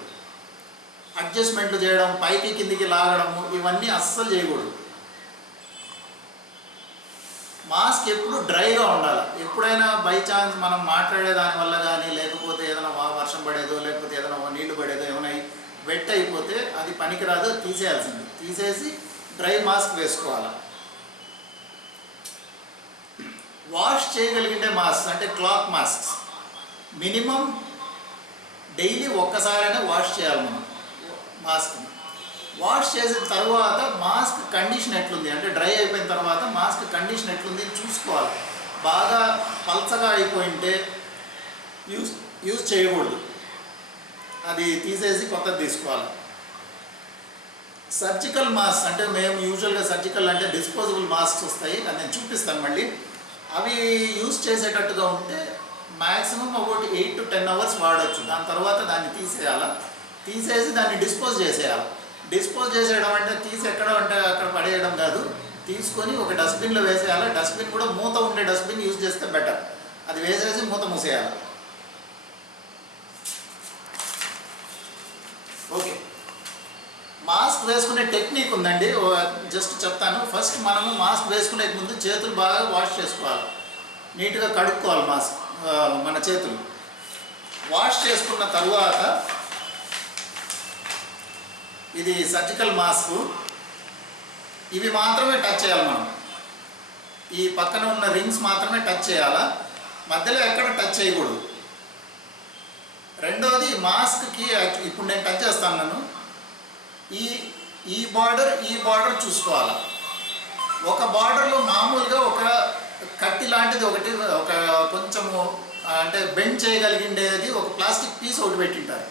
అడ్జస్ట్మెంట్లు చేయడం, పైకి కిందికి లాగడము, ఇవన్నీ అస్సలు చేయకూడదు. మాస్క్ ఎప్పుడు డ్రైగా ఉండాలి. ఎప్పుడైనా బై ఛాన్స్ మనం మాట్లాడే దాని వల్ల కానీ, లేకపోతే ఏదైనా వర్షం పడేదో, లేకపోతే ఏదైనా నీళ్లు పడేదో, ఏమైనా వెట్ అయిపోతే అది పనికిరాదు, తీసేయాల్సింది. తీసేసి డ్రై మాస్క్ వేసుకోవాలి. వాష్ చేయగలిగితే మాస్క్ అంటే క్లాత్ మాస్క్స్ మినిమం డైలీ ఒక్కసారైనా వాష్ చేయాలి. మనం మాస్క్ని వాష్ చేసిన తర్వాత మాస్క్ కండిషన్ ఎట్లుంది, అంటే డ్రై అయిపోయిన తర్వాత మాస్క్ కండిషన్ ఎట్లుంది చూసుకోవాలి. బాగా పల్చగా అయిపోయింటే యూజ్ చేయకూడదు, అది తీసేసి కొత్తది తీసుకోవాలి. సర్జికల్ మాస్క్ అంటే మేము యూజువల్గా సర్జికల్ అంటే డిస్పోజబుల్ మాస్క్స్ వస్తాయి, అది నేను చూపిస్తాను మళ్ళీ. అవి యూజ్ చేసేటట్టుగా ఉంటే మ్యాక్సిమం అబౌట్ 8 to 10 hours వాడచ్చు. దాని తర్వాత దాన్ని తీసేయాలి. తీసేసి దాన్ని డిస్పోజ్ చేసేయాలి. డిస్పోజ్ చేసేయడం అంటే తీసి ఎక్కడ అంటే అక్కడ పడేయడం కాదు, తీసుకొని ఒక డస్ట్బిన్లో వేసేయాలి. డస్ట్బిన్ కూడా మూత ఉండే డస్ట్బిన్ యూజ్ చేస్తే బెటర్. అది వేసేసి మూత మూసేయాలి. ఓకే, మాస్క్ వేసుకునే టెక్నిక్ ఉందండి, జస్ట్ చెప్తాను. ఫస్ట్ మనము మాస్క్ వేసుకునే ముందు చేతులు బాగా వాష్ చేసుకోవాలి, నీట్గా కడుక్కోవాలి మన చేతులు. వాష్ చేసుకున్న తరువాత ఇది సర్జికల్ మాస్క్, ఇవి మాత్రమే టచ్ చేయాలి. మనం ఈ పక్కన ఉన్న రింగ్స్ మాత్రమే టచ్ చేయాలా, మధ్యలో ఎక్కడ టచ్ చేయకూడదు. రెండోది మాస్క్కి ఇప్పుడు నేను టచ్ చేస్తాను, నన్ను ఈ బార్డర్ చూసుకోవాలి. ఒక బార్డర్లో మామూలుగా ఒక కత్తి లాంటిది ఒకటి, ఒక కొంచెము అంటే బెండ్ చేయగలిగిండేది ఒక ప్లాస్టిక్ పీస్ ఒకటి పెట్టింటారు.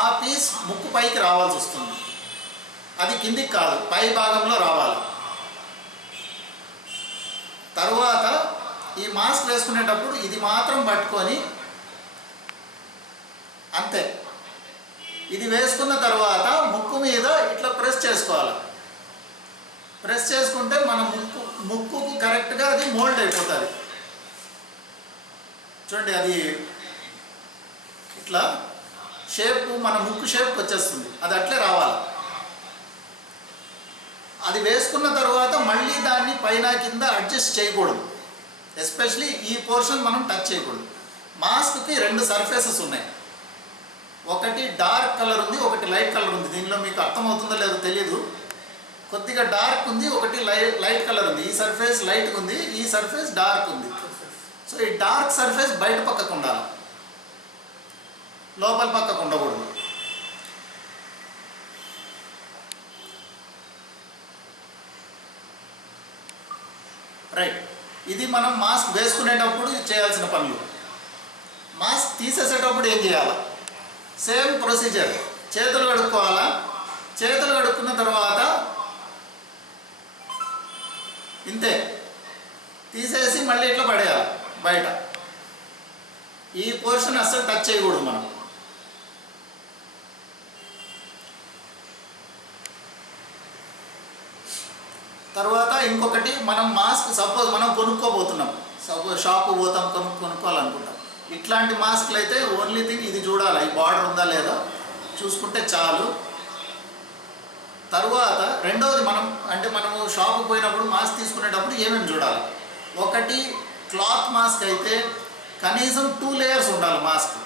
ఆ పీస్ ముక్కు పైకి రావాల్సి వస్తుంది, అది కిందికి కాదు, పై భాగంలో రావాలి. తరువాత ఈ మాస్క్ వేసుకునేటప్పుడు ఇది మాత్రం పట్టుకొని అంతే. ఇది వేసుకున్న తర్వాత ముక్కు మీద ఇట్లా ప్రెస్ చేసుకోవాలి. ప్రెస్ చేసుకుంటే మన ముక్కుకు కరెక్ట్గా అది మోల్డ్ అయిపోతుంది. చూడండి, అది ఇట్లా షేప్ మన ముక్కు షేప్కి వచ్చేస్తుంది, అది అట్లే రావాలి. అది వేసుకున్న తర్వాత మళ్ళీ దాన్ని పైన కింద అడ్జస్ట్ చేయకూడదు, ఎస్పెషలీ ఈ పోర్షన్ మనం టచ్ చేయకూడదు. మాస్క్కి 2 సర్ఫేసెస్ ఉన్నాయి. ఒకటి డార్క్ కలర్ ఉంది, ఒకటి లైట్ కలర్ ఉంది. దీనిలో మీకు అర్థమవుతుందో లేదో తెలియదు. కొద్దిగా డార్క్ ఉంది, ఒకటి లైట్ కలర్ ఉంది. ఈ సర్ఫేస్ లైట్ ఉంది, ఈ సర్ఫేస్ డార్క్ ఉంది. సో ఈ డార్క్ సర్ఫేస్ బయట పక్కకు ఉండాలి, లోపల పక్కకు ఉండకూడదు. రైట్, ఇది మనం మాస్క్ వేసుకునేటప్పుడు చేయాల్సిన పనులు. మాస్క్ తీసేసేటప్పుడు ఏం చేయాలి? Same procedure. చేతులు కడుక్కోవాలా. చేతులు కడుక్కున్న తర్వాత ఇంతే, తీసేసి మళ్ళీ ఇట్లా పడేయాలి బయట. ఈ పోర్షన్ అస్సలు టచ్ చేయకూడదు మనం. తర్వాత ఇంకొకటి, మనం మాస్క్ సపోజ్ మనం కొనుక్కోబోతున్నాం, సపోజ్ షాపు పోతాం, కొనుక్కోవాలనుకుంటాం. ఇట్లాంటి మాస్క్లు అయితే ఓన్లీ థింగ్ ఇది చూడాలి, ఈ బార్డర్ ఉందా లేదా చూసుకుంటే చాలు. తరువాత రెండవది, మనము షాపుకి పోయినప్పుడు మాస్క్ తీసుకునేటప్పుడు ఏమేమి చూడాలి? ఒకటి, క్లాత్ మాస్క్ అయితే కనీసం 2 లేయర్స్ ఉండాలి మాస్క్.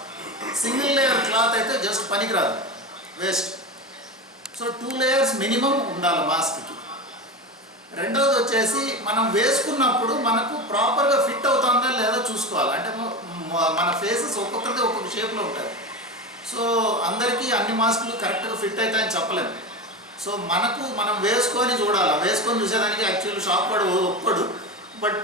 సింగిల్ లేయర్ క్లాత్ అయితే జస్ట్ పనికిరాదు, వేస్ట్. సో 2 లేయర్స్ మినిమం ఉండాలి మాస్క్కి. రెండవది వచ్చేసి, మనం వేసుకున్నప్పుడు మనకు ప్రాపర్గా ఫిట్ అవుతుందా లేదా చూసుకోవాలి. అంటే మన ఫేసెస్ ఒక్కొక్కరిది ఒక్కొక్క షేప్లో ఉంటుంది. సో అందరికీ అన్ని మాస్కులు కరెక్ట్గా ఫిట్ అవుతాయని చెప్పలేము. సో మనం వేసుకొని చూడాలి. వేసుకొని చూసేదానికి యాక్చువల్లీ షాప్ వాడు ఒక్కడు, బట్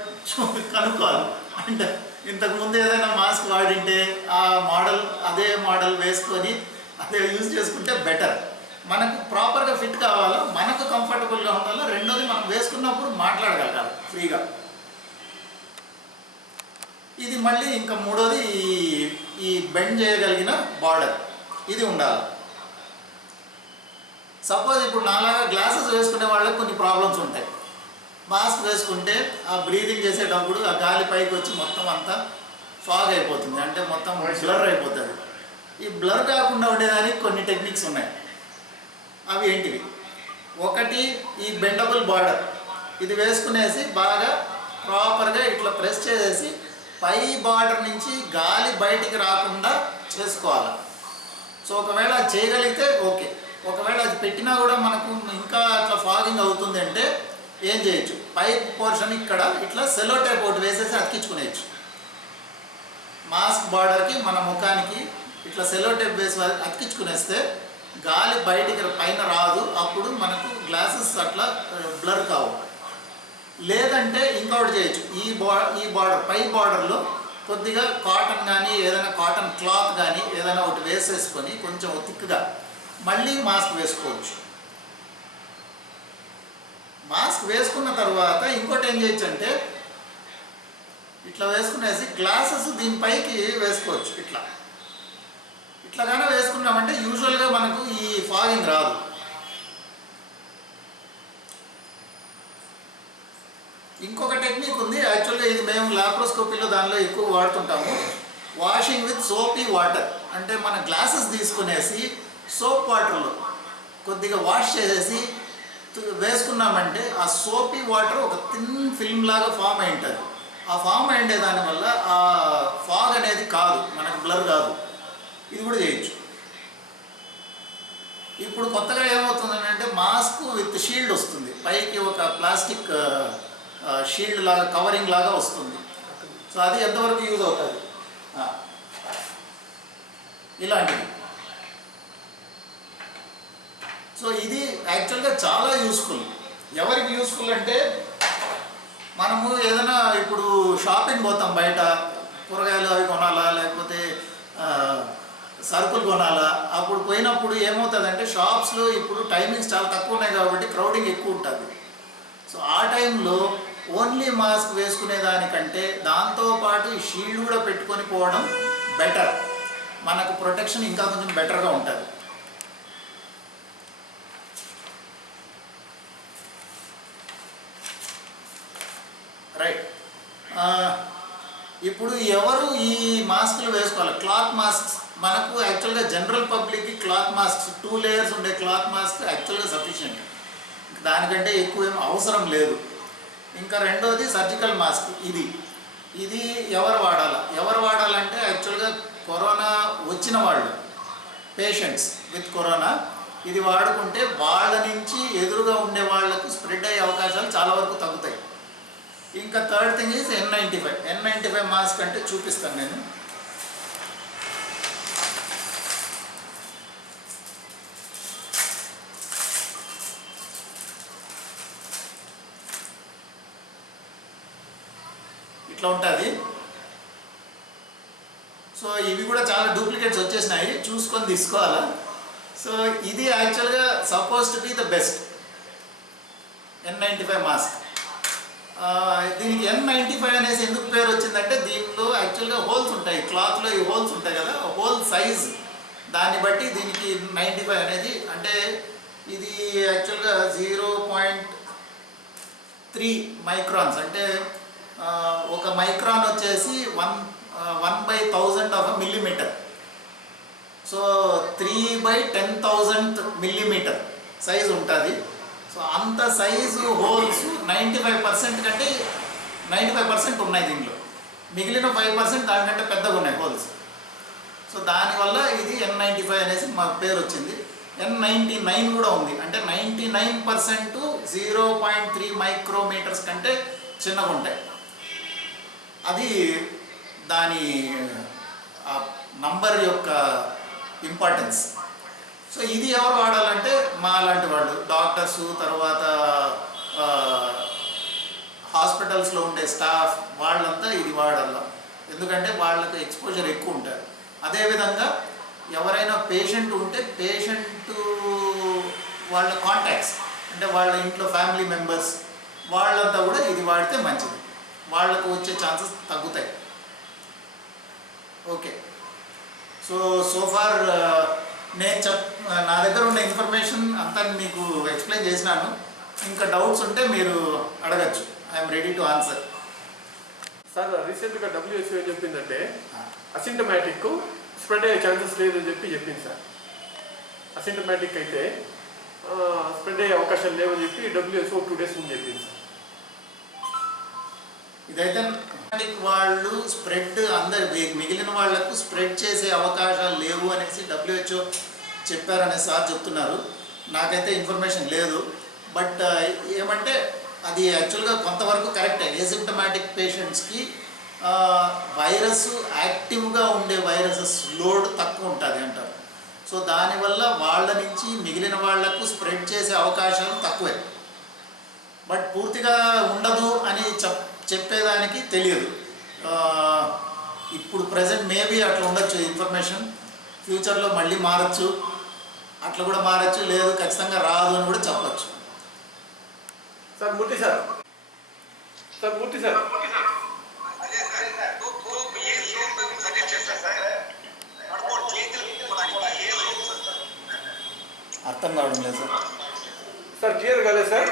కనుక్కోవాలి. అంటే ఇంతకుముందు ఏదైనా మాస్క్ వాడింటే ఆ మోడల్, అదే మోడల్ వేసుకొని అదే యూజ్ చేసుకుంటే బెటర్. మనకు ప్రాపర్గా ఫిట్ కావాలా, మనకు కంఫర్టబుల్గా ఉండాలా. రెండోది, మనం వేసుకున్నప్పుడు మాట్లాడగలగాలి ఫ్రీగా. ఇది మళ్ళీ ఇంకా మూడోది, ఈ బెండ్ చేయగలిగిన బార్డర్ ఇది ఉండాలి. సపోజ్ ఇప్పుడు నాలాగా గ్లాసెస్ వేసుకునే వాళ్ళకి కొన్ని ప్రాబ్లమ్స్ ఉంటాయి. మాస్క్ వేసుకుంటే ఆ బ్రీదింగ్ చేసేటప్పుడు ఆ గాలి పైకి వచ్చి మొత్తం అంతా ఫాగ్ అయిపోతుంది, అంటే మొత్తం బ్లర్ అయిపోతుంది. ఈ బ్లర్ కాకుండా ఉండేదానికి కొన్ని టెక్నిక్స్ ఉన్నాయి. అవి ఏంటివి? ఒకటి, ఈ బెండబుల్ బార్డర్ ఇది వేసుకునేసి బాగా ప్రాపర్గా ఇట్లా ప్రెస్ చేసేసి పై బార్డర్ నుంచి గాలి బయటికి రాకుండా చేసుకోవాలి. సో ఒకవేళ అది చేయగలిగితే ఓకే. ఒకవేళ అది పెట్టినా కూడా మనకు ఇంకా అట్లా ఫాగింగ్ అవుతుంది అంటే ఏం చేయొచ్చు? పై పోర్షన్ ఇక్కడ ఇట్లా సెలో టేప్ ఒకటి వేసేసి అతికించుకునేయచ్చు. మాస్క్ బార్డర్కి మన ముఖానికి ఇట్లా సెలో టేప్ వేసి అతికించుకునేస్తే గాలి బయటికి పైన రాదు, అప్పుడు మనకు గ్లాసెస్ అట్లా బ్లర్ కావు. లేదంటే ఇంకొకటి చేయొచ్చు, ఈ బార్డర్ పై బార్డర్లో కొద్దిగా కాటన్ కానీ ఏదైనా కాటన్ క్లాత్ కానీ ఏదైనా ఒకటి వేసేసుకొని కొంచెం థిక్గా మళ్ళీ మాస్క్ వేసుకోవచ్చు. మాస్క్ వేసుకున్న తర్వాత ఇంకోటి ఏం చేయొచ్చు అంటే ఇట్లా వేసుకునేసి గ్లాసెస్ దీనిపైకి వేసుకోవచ్చు. ఇట్లాగానే వేసుకున్నామంటే యూజువల్గా మనకు ఈ ఫాగింగ్ రాదు. ఇంకొక టెక్నిక్ ఉంది, యాక్చువల్గా ఇది మేము లాప్రోస్కోపీలో దానిలో ఎక్కువ వాడుతుంటాము. Washing with soapy water. అంటే మన గ్లాసెస్ తీసుకునేసి సోప్ వాటర్లో కొద్దిగా వాష్ చేసేసి వేసుకున్నామంటే ఆ సోపీ వాటర్ ఒక థిన్ ఫిల్మ్ లాగా ఫామ్ అయి ఉంటుంది. ఆ ఫామ్ అయ్యే దానివల్ల ఆ ఫాగ్ అనేది కాదు, మనకు బ్లర్ కాదు. ఇది కూడా చేయొచ్చు. ఇప్పుడు కొత్తగా ఏమవుతుందంటే మాస్క్ విత్ షీల్డ్ వస్తుంది, పైకి ఒక ప్లాస్టిక్ షీల్డ్ లాగా కవరింగ్ లాగా వస్తుంది. సో అది ఎంతవరకు యూజ్ అవుతుంది? ఇలాంటివి. సో ఇది యాక్చువల్గా చాలా యూస్ఫుల్. ఎవరికి యూస్ఫుల్ అంటే మనము ఏదైనా ఇప్పుడు షాపింగ్ పోతాం, బయట కూరగాయలు అవి కొనాలా లేకపోతే సరుకులు కొనాలా, అప్పుడు పోయినప్పుడు ఏమవుతుందంటే షాప్స్లో ఇప్పుడు టైమింగ్స్ చాలా తక్కువ ఉన్నాయి కాబట్టి క్రౌడింగ్ ఎక్కువ ఉంటుంది. సో ఆ టైంలో ఓన్లీ మాస్క్ వేసుకునే దానికంటే దాంతోపాటు ఈ షీల్డ్ కూడా పెట్టుకొని పోవడం బెటర్. మనకు ప్రొటెక్షన్ ఇంకా కొంచెం బెటర్గా ఉంటుంది. రైట్. ఇప్పుడు ఎవరు ఈ మాస్కులు వేసుకోవాలి? క్లాత్ మాస్క్స్ మనకు యాక్చువల్గా జనరల్ పబ్లిక్కి క్లాత్ మాస్క్స్ 2 లేయర్స్ ఉండే క్లాత్ మాస్క్ యాక్చువల్గా సఫిషియెంట్, దానికంటే ఎక్కువ ఏం అవసరం లేదు. ఇంకా రెండవది సర్జికల్ మాస్క్. ఇది ఎవరు వాడాలంటే యాక్చువల్గా కరోనా వచ్చిన వాళ్ళు పేషెంట్స్ విత్ కరోనా ఇది వాడుకుంటే వాళ్ళ నుంచి ఎదురుగా ఉండే వాళ్లకు స్ప్రెడ్ అయ్యే అవకాశాలు చాలా వరకు తగ్గుతాయి. ఇంకా third thing is N95 mask అంటే చూపిస్తాను నేను. ఇట్లా ఉంటుంది. సో ఇవి కూడా చాలా డూప్లికేట్స్ వచ్చేసినాయి, చూసుకొని తీసుకోవాలా. సో ఇది యాక్చువల్గా suppose to be the best N95 mask. దీనికి N95 అనేసి ఎందుకు పేరు వచ్చిందంటే దీనిలో యాక్చువల్గా హోల్స్ ఉంటాయి, క్లాత్లో ఈ హోల్స్ ఉంటాయి కదా, హోల్ సైజ్ దాన్ని బట్టి దీనికి 95 అనేది, అంటే ఇది యాక్చువల్గా 0.3 మైక్రాన్స్, అంటే ఒక మైక్రాన్ వచ్చేసి 1/1000 of millimetre. So 3/10,000 millimetre size ఉంటుంది. సో అంత సైజు హోల్స్ 95% కంటే 95% ఉన్నాయి దీంట్లో, మిగిలిన 5% దానికంటే పెద్దగా ఉన్నాయి హోల్స్. సో దానివల్ల ఇది N95 అనేసి మా పేరు వచ్చింది. N99 కూడా ఉంది, అంటే 99% 0.3 మైక్రోమీటర్స్ కంటే చిన్నగా ఉంటాయి. అది దాని నంబర్ యొక్క ఇంపార్టెన్స్. సో ఇది ఎవరు వాడాలంటే మా లాంటి వాళ్ళు, డాక్టర్సు, తర్వాత హాస్పిటల్స్లో ఉండే స్టాఫ్ వాళ్ళంతా ఇది వాడాల, ఎందుకంటే వాళ్ళకి ఎక్స్పోజర్ ఎక్కువ ఉంటుంది. అదేవిధంగా ఎవరైనా పేషెంట్ ఉంటే పేషెంట్ వాళ్ళ కాంటాక్ట్స్, అంటే వాళ్ళ ఇంట్లో ఫ్యామిలీ మెంబర్స్ వాళ్ళంతా కూడా ఇది వాడితే మంచిది, వాళ్ళకు వచ్చే ఛాన్సెస్ తగ్గుతాయి. ఓకే. సో ఫార్ నేను నా దగ్గర ఉన్న ఇన్ఫర్మేషన్ అంతా మీకు ఎక్స్ప్లెయిన్ చేసినాను. ఇంకా డౌట్స్ ఉంటే మీరు అడగచ్చు, I'm ready to answer. Sir రీసెంట్గా WHO ఏం చెప్పిందంటే అసింటమాటిక్ స్ప్రెడ్ అయ్యే ఛాన్సెస్ లేదని చెప్పింది సార్. అసింటమాటిక్ అయితే స్ప్రెడ్ అయ్యే అవకాశాలు లేవని చెప్పి WHO 2 days ముందు చెప్పింది సార్. ఇదైతే వాళ్ళు స్ప్రెడ్ మిగిలిన వాళ్లకు స్ప్రెడ్ చేసే అవకాశాలు లేవు అనేసి WHO చెప్పారనే సార్ చెప్తున్నారు. నాకైతే ఇన్ఫర్మేషన్ లేదు, బట్ ఏమంటే అది యాక్చువల్గా కొంతవరకు కరెక్టే. ఏసిమ్టమాటిక్ పేషెంట్స్కి వైరస్ యాక్టివ్గా ఉండే వైరసెస్ లోడ్ తక్కువ ఉంటుంది అంటారు. సో దానివల్ల వాళ్ళ నుంచి మిగిలిన వాళ్లకు స్ప్రెడ్ చేసే అవకాశాలు తక్కువే, బట్ పూర్తిగా ఉండదు అని చెప్పేదానికి తెలియదు. ఇప్పుడు ప్రజెంట్ మేబీ అట్లా ఉండొచ్చు ఇన్ఫర్మేషన్, ఫ్యూచర్లో మళ్ళీ మారచ్చు, అట్లా కూడా మారచ్చు, లేదు ఖచ్చితంగా రాదు అని కూడా చెప్పచ్చు. సార్ మూర్తి సార్ అర్థం కావడం లేదు సార్, క్లియర్ కాలేదు సార్.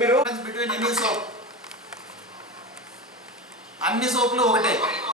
మీరు బిట్వీన్ ఎనీ సోప్, అన్ని సోప్లు ఒకటే.